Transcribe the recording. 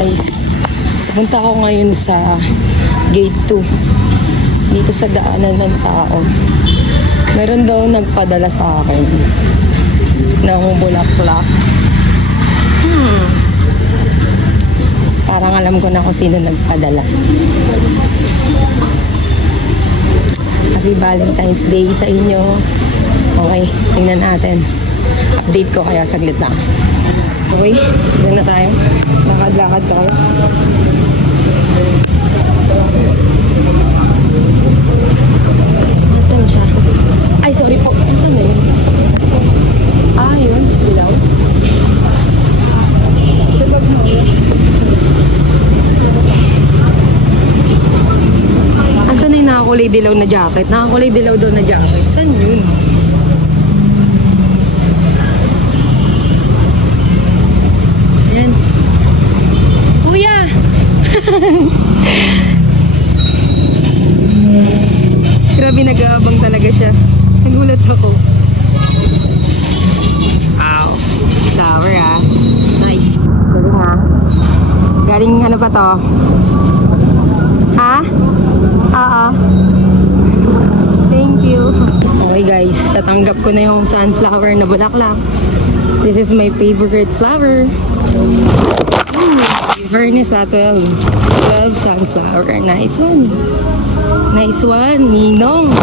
Guys, punta ako ngayon sa gate 2. Dito sa daanan ng tao. Meron daw nagpadala sa akin ng bulaklak. Parang alam ko na kung sino nagpadala. Happy Valentine's Day sa inyo. Okay, tingnan natin. Update ko kaya saglit lang. Okay, doon na tayo. Lakad-lakad tayo. Nasaan siya? Ay, sorry po. Nasaan ba yun? Ah, yun. Dilaw. Asan na yung nakakulay dilaw na jacket? Nakakulay dilaw daw na jacket. Saan yun? Ayan. Kuya! Grabe, nag-aabang talaga siya. Nagulat ako. Wow. Flower ah. Nice. Galing ha. Galing ano pa to? Ha? Oo. Thank you. Okay guys, tatanggap ko na yung sunflower na bulaklak. This is my favorite flower. Fairness at 12 sunflower. Nice one. Nice one, Ninong.